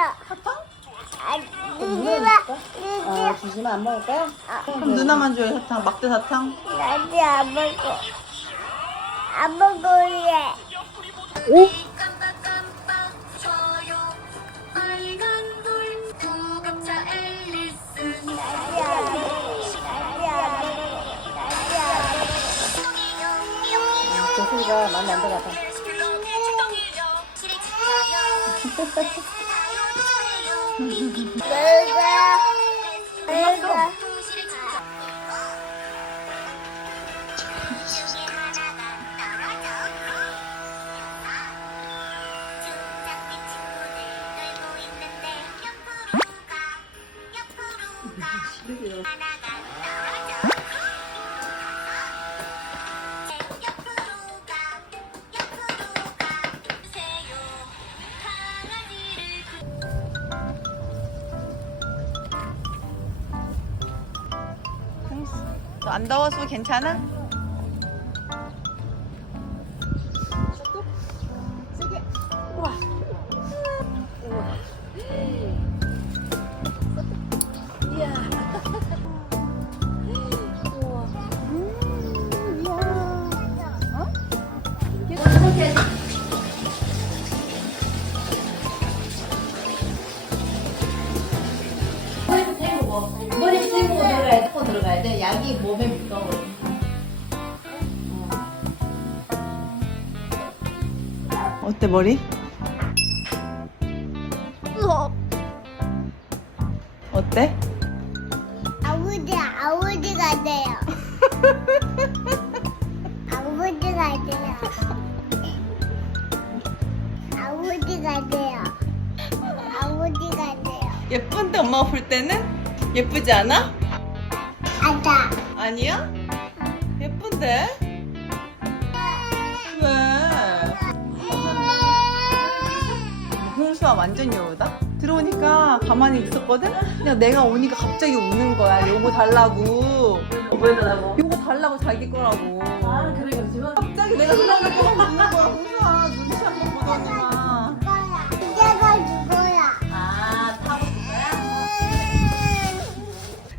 사탕? 누나 아, 주지만 안 먹을까요? 그럼 누나만 줘요, 사탕. 막대 사탕. 나도 안 먹어. 안 먹을래. 오? 저 소리가 마음에 안 들어서. 너 안 더워서 괜찮아? 머리 찌고 들어가야 돼. 약이 몸에 묻어버려. 어때, 머리? 어때? 아버지가 돼요. 아버지가 돼요. 아버지가 돼요. 아버지가 돼요. 예쁜데 엄마가 볼 때는? 예쁘지 않아? 아다. 아니야? 예쁜데? 왜? 홍수아 완전 여우다? 들어오니까 가만히 있었거든? 그냥 내가 오니까 갑자기 우는 거야. 요거 달라고. 왜 그러고? 요거 달라고 자기 거라고. 아, 그래, 그렇지만. 갑자기 내가 그러니까 또 우는 거야. 홍수아 눈치 한번 보더니만. 이제가 누구야? 아, 타고 거야?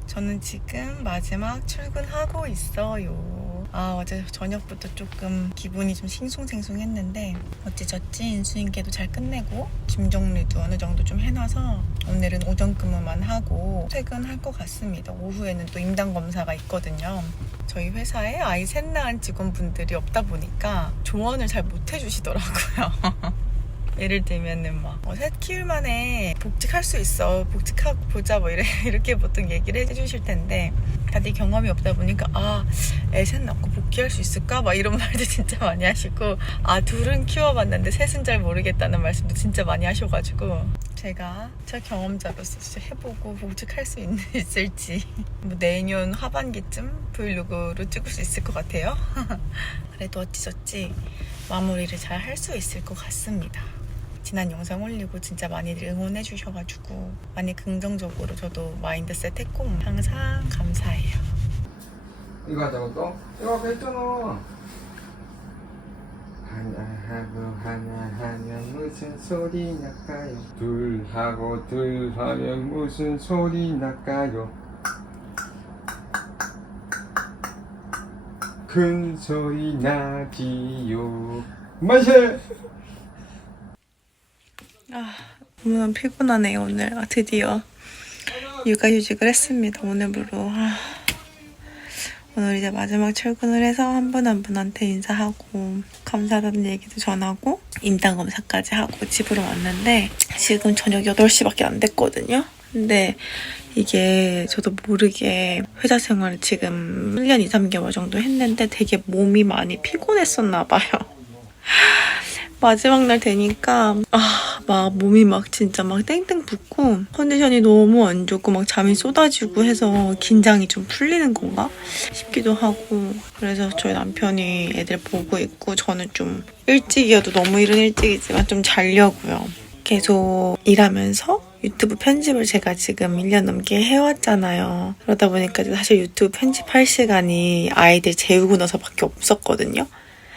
저는 지금 마지막 출근하고 있어요. 아, 어제 저녁부터 조금 기분이 좀 싱숭생숭했는데 어찌저찌 인수인계도 잘 끝내고 짐 정리도 어느 정도 좀 해놔서 오늘은 오전 근무만 하고 퇴근할 것 같습니다. 오후에는 또 임당 검사가 있거든요. 저희 회사에 아이 셋 낳은 직원분들이 없다 보니까 조언을 잘 못 해주시더라고요. 예를 들면은 막 셋 키울 만에 복직할 수 있어, 복직하고 보자, 뭐 이렇게 보통 얘기를 해주실 텐데 다들 경험이 없다 보니까 애 셋 낳고 복귀할 수 있을까? 막 이런 말도 진짜 많이 하시고, 둘은 키워봤는데 셋은 잘 모르겠다는 말씀도 진짜 많이 하셔가지고 제가 제 경험자로서 진짜 해보고 복직할 수 있을지 뭐 내년 하반기쯤 브이로그로 찍을 수 있을 것 같아요. 그래도 어찌저찌 마무리를 잘 할 수 있을 것 같습니다. 지난 영상 올리고 진짜 많이들 응원해 주셔가지고 많이 긍정적으로 저도 마인드셋 했고 항상 감사해요. 이거 하자고 또? 이거 아까 했잖아. 하나하고 하나하면 무슨 소리 날까요? 둘하고 둘하면 무슨 소리 날까요? 큰 소리 나지요. 마셔! 너무 피곤하네요. 오늘 드디어 육아휴직을 했습니다. 오늘부로. 오늘 이제 마지막 출근을 해서 한 분 한 분한테 인사하고 감사하다는 얘기도 전하고 임당검사까지 하고 집으로 왔는데 지금 저녁 8시밖에 안 됐거든요. 근데 이게 저도 모르게 회사 생활을 지금 1년 2, 3개월 정도 했는데 되게 몸이 많이 피곤했었나 봐요. 마지막 날 되니까 막 몸이 막 진짜 막 땡땡 붓고 컨디션이 너무 안 좋고 막 잠이 쏟아지고 해서 긴장이 좀 풀리는 건가 싶기도 하고, 그래서 저희 남편이 애들 보고 있고 저는 좀 일찍이어도 너무 이른 일찍이지만 좀 자려고요. 계속 일하면서 유튜브 편집을 제가 지금 1년 넘게 해왔잖아요. 그러다 보니까 사실 유튜브 편집할 시간이 아이들 재우고 나서밖에 없었거든요.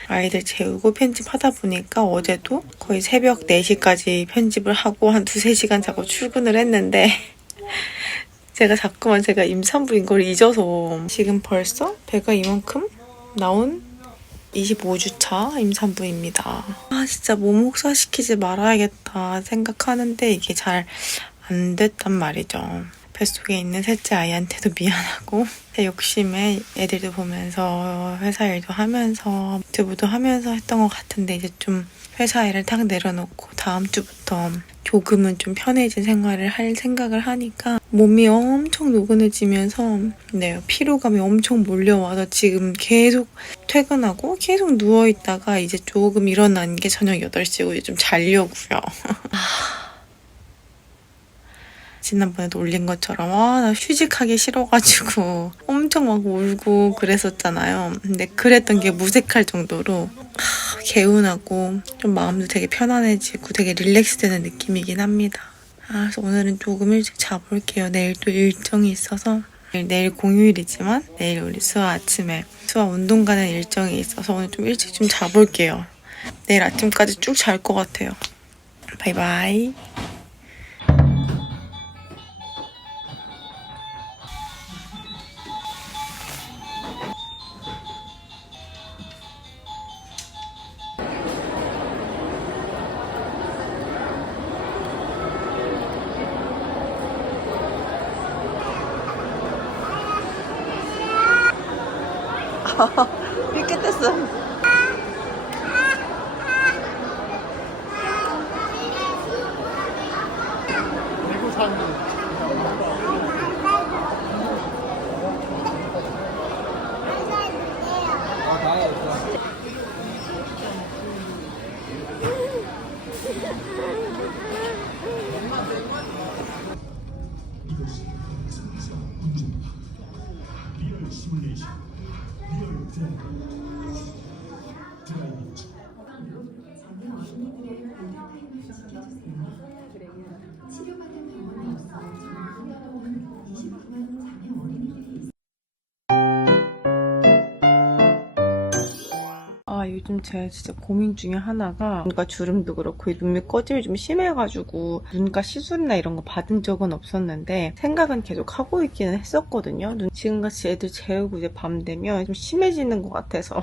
아이들 재우고 편집하다 보니까 어제도 거의 새벽 4시까지 편집을 하고 한 2-3시간 자고 출근을 했는데 제가 자꾸만 제가 임산부인 걸 잊어서 지금 벌써 배가 이만큼 나온 25주차 임산부입니다. 아 진짜 몸 혹사시키지 말아야겠다 생각하는데 이게 잘 안 됐단 말이죠. 뱃속에 있는 셋째 아이한테도 미안하고 제 욕심에 애들도 보면서 회사 일도 하면서 유튜브도 하면서 했던 것 같은데 이제 좀 회사 일을 탁 내려놓고 다음 주부터 조금은 좀 편해진 생활을 할 생각을 하니까 몸이 엄청 노곤해지면서 네, 피로감이 엄청 몰려와서 지금 계속 퇴근하고 계속 누워있다가 이제 조금 일어난 게 저녁 8시고 이제 좀 자려고요. 지난번에도 올린 것처럼 나 휴직하기 싫어가지고 엄청 막 울고 그랬었잖아요. 근데 그랬던 게 무색할 정도로 개운하고 좀 마음도 되게 편안해지고 되게 릴렉스되는 느낌이긴 합니다. 그래서 오늘은 조금 일찍 자볼게요. 내일 또 일정이 있어서 내일 공휴일이지만 내일 우리 수아 아침에 수아 운동 가는 일정이 있어서 오늘 좀 일찍 좀 자볼게요. 내일 아침까지 쭉 잘 것 같아요. 바이바이. 이렇게 됐어. 요즘 제 진짜 고민 중에 하나가 눈가 주름도 그렇고 눈밑 꺼짐이 좀 심해가지고 눈가 시술이나 이런 거 받은 적은 없었는데 생각은 계속 하고 있기는 했었거든요. 지금같이 애들 재우고 이제 밤 되면 좀 심해지는 것 같아서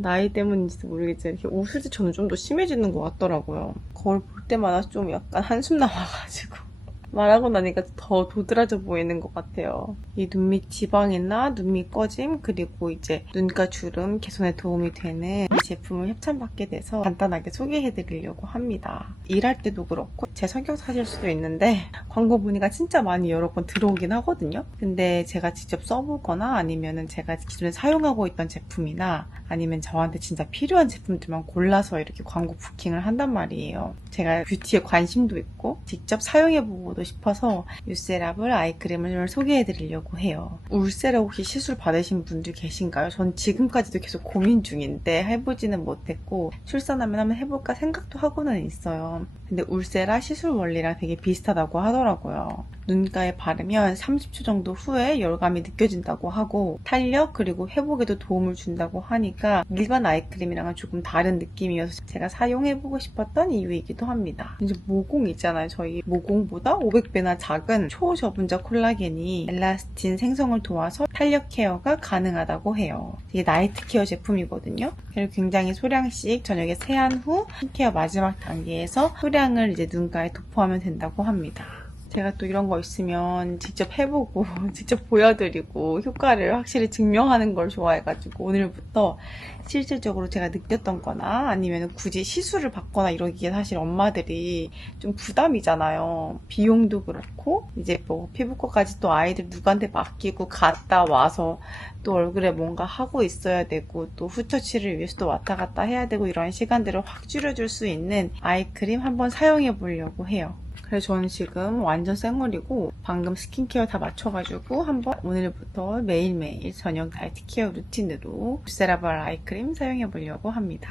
나이 때문인지도 모르겠지만 이렇게 웃을 때 저는 좀 더 심해지는 것 같더라고요. 거울 볼 때마다 좀 약간 한숨 나와가지고 말하고 나니까 더 도드라져 보이는 것 같아요. 이 눈밑 지방이나 눈밑 꺼짐 그리고 이제 눈가 주름 개선에 도움이 되는 이 제품을 협찬받게 돼서 간단하게 소개해드리려고 합니다. 일할 때도 그렇고 제 성격 탓일 수도 있는데 광고 문의가 진짜 많이 여러 번 들어오긴 하거든요. 근데 제가 직접 써보거나 아니면은 제가 기존에 사용하고 있던 제품이나 아니면 저한테 진짜 필요한 제품들만 골라서 이렇게 광고 부킹을 한단 말이에요. 제가 뷰티에 관심도 있고 직접 사용해보고도 싶어서 유세라블 아이크림을 소개해드리려고 해요. 울세라 혹시 시술 받으신 분들 계신가요? 전 지금까지도 계속 고민 중인데 해보지는 못했고 출산하면 한번 해볼까 생각도 하고는 있어요. 근데 울세라 시술 원리랑 되게 비슷하다고 하더라고요. 눈가에 바르면 30초 정도 후에 열감이 느껴진다고 하고 탄력 그리고 회복에도 도움을 준다고 하니까 일반 아이크림이랑은 조금 다른 느낌이어서 제가 사용해보고 싶었던 이유이기도 합니다. 이제 모공 있잖아요. 저희 모공보다 500배나 작은 초저분자 콜라겐이 엘라스틴 생성을 도와서 탄력 케어가 가능하다고 해요. 이게 나이트 케어 제품이거든요. 그리고 굉장히 소량씩 저녁에 세안 후 스킨케어 마지막 단계에서 소량을 이제 눈가에 도포하면 된다고 합니다. 제가 또 이런 거 있으면 직접 해보고 직접 보여드리고 효과를 확실히 증명하는 걸 좋아해가지고 오늘부터 실질적으로 제가 느꼈던 거나 아니면 굳이 시술을 받거나 이러기에 사실 엄마들이 좀 부담이잖아요. 비용도 그렇고 이제 뭐 피부과까지 또 아이들 누구한테 맡기고 갔다 와서 또 얼굴에 뭔가 하고 있어야 되고 또 후처치를 위해서 또 왔다 갔다 해야 되고 이런 시간들을 확 줄여줄 수 있는 아이크림 한번 사용해 보려고 해요. 그래서 저는 지금 완전 생얼이고 방금 스킨케어 다 맞춰가지고 한번 오늘부터 매일매일 저녁 나이트 케어 루틴으로 유세라블 아이크림 사용해보려고 합니다.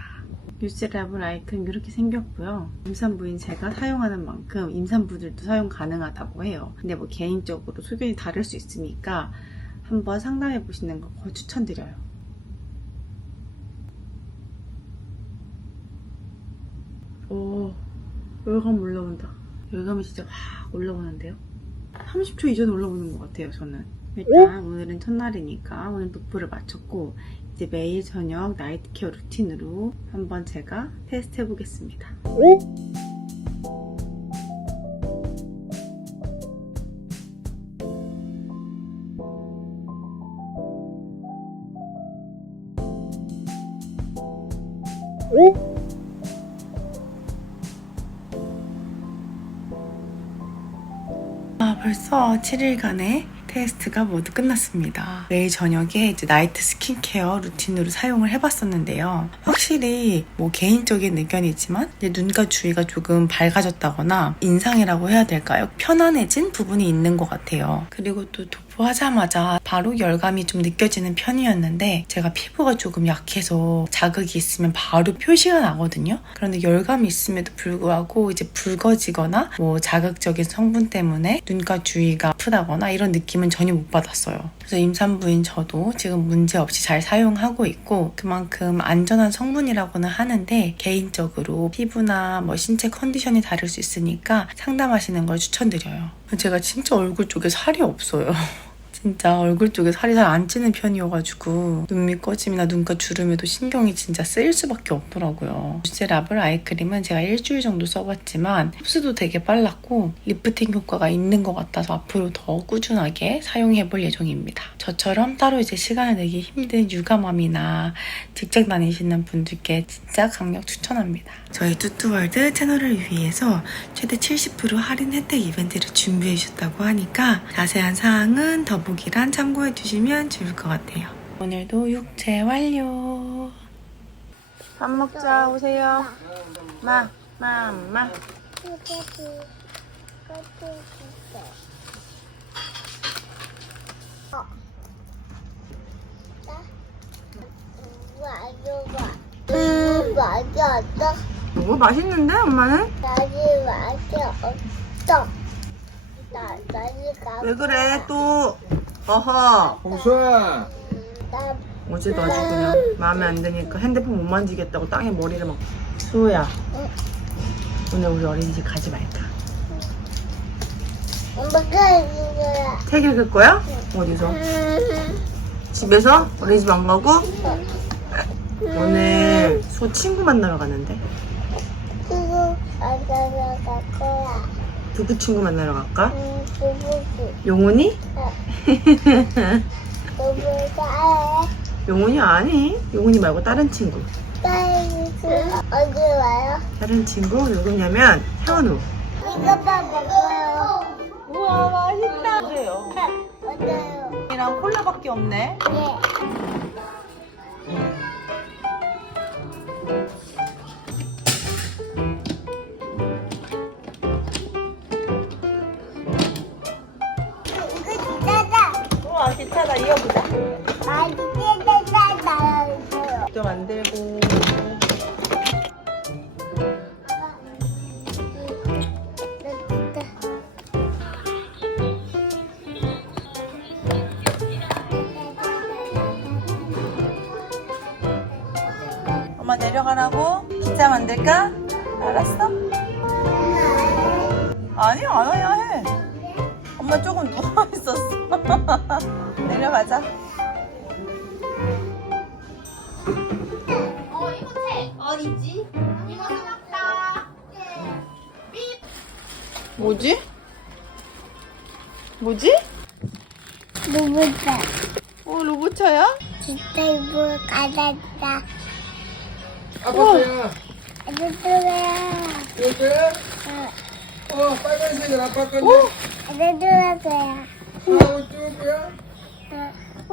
유세라블 아이크림 이렇게 생겼고요. 임산부인 제가 사용하는 만큼 임산부들도 사용 가능하다고 해요. 근데 뭐 개인적으로 소견이 다를 수 있으니까 한번 상담해보시는 거 추천드려요. 열감 올라온다. 열감이 진짜 확 올라오는데요. 30초 이전에 올라오는 것 같아요, 저는. 일단 오늘은 첫날이니까 오늘 룩부를 마쳤고 이제 매일 저녁 나이트 케어 루틴으로 한번 제가 테스트 해보겠습니다. 벌써 7일간의 테스트가 모두 끝났습니다. 매일 저녁에 이제 나이트 스킨케어 루틴으로 사용을 해봤었는데요. 확실히 뭐 개인적인 의견이지만 이제 눈가 주위가 조금 밝아졌다거나 인상이라고 해야 될까요? 편안해진 부분이 있는 것 같아요. 그리고 또 도포하자마자 바로 열감이 좀 느껴지는 편이었는데 제가 피부가 조금 약해서 자극이 있으면 바로 표시가 나거든요. 그런데 열감이 있음에도 불구하고 이제 붉어지거나 뭐 자극적인 성분 때문에 눈가 주위가 아프다거나 이런 느낌은 전혀 못 받았어요. 그래서 임산부인 저도 지금 문제없이 잘 사용하고 있고 그만큼 안전한 성분이라고는 하는데 개인적으로 피부나 뭐 신체 컨디션이 다를 수 있으니까 상담하시는 걸 추천드려요. 제가 진짜 얼굴 쪽에 살이 없어요. 진짜 얼굴 쪽에 살이 잘 안 찌는 편이어가지고 눈 밑 꺼짐이나 눈가 주름에도 신경이 진짜 쓰일 수밖에 없더라고요. 주세라블 아이크림은 제가 일주일 정도 써봤지만 흡수도 되게 빨랐고 리프팅 효과가 있는 것 같아서 앞으로 더 꾸준하게 사용해볼 예정입니다. 저처럼 따로 이제 시간을 내기 힘든 육아맘이나 직장 다니시는 분들께 진짜 강력 추천합니다. 저희 뚜뚜월드 채널을 위해서 최대 70% 할인 혜택 이벤트를 준비해 주셨다고 하니까 자세한 사항은 더보기란 참고해 주시면 좋을 것 같아요. 오늘도 육체 완료. 밥 먹자. 오세요. 마. 맛있어. 뭐 맛있는데 엄마는? 나지 맛있어. 나지가. 왜 그래 또? 어허. 홍수야. 어제도 아주 그냥 마음에 안 드니까 핸드폰 못 만지겠다고 땅에 머리를 막. 수호야. 오늘 우리 어린이집 가지 말까? 엄마가 이거야. 책 읽을 거야? 어디서? 집에서? 어린이집 안 가고? 오늘 수호 친구 만나러 가는데. 그거 안 가져갈 거야. 누구 친구 만나러 갈까? 부부지. 용훈이? 부부가 용훈이 아니. 용훈이 말고 다른 친구. 딸기 어디 와요? 다른 친구 누구냐면 현우. 이거만 먹어요. 우와 맛있다. 그래요. 어때요? 이랑 콜라밖에 없네. 네. 이거 진짜다. 우와 기차다 이어보자. 맛있겠다. 또 만들고. 엄마 내려가라고? 기차 만들까? 알았어? 아니 안 와야 해. 엄마 조금 누워있었어. 내려가자. 이거 책 어디지? 이거 생각다. 뭐지? 뭐지? 누구다? 로봇차야? 진짜 이거 가졌다. 아빠 누구야? 이거야? 빨간색은 아빠 건데. 누구야? 하고 쭈꾸야? 어.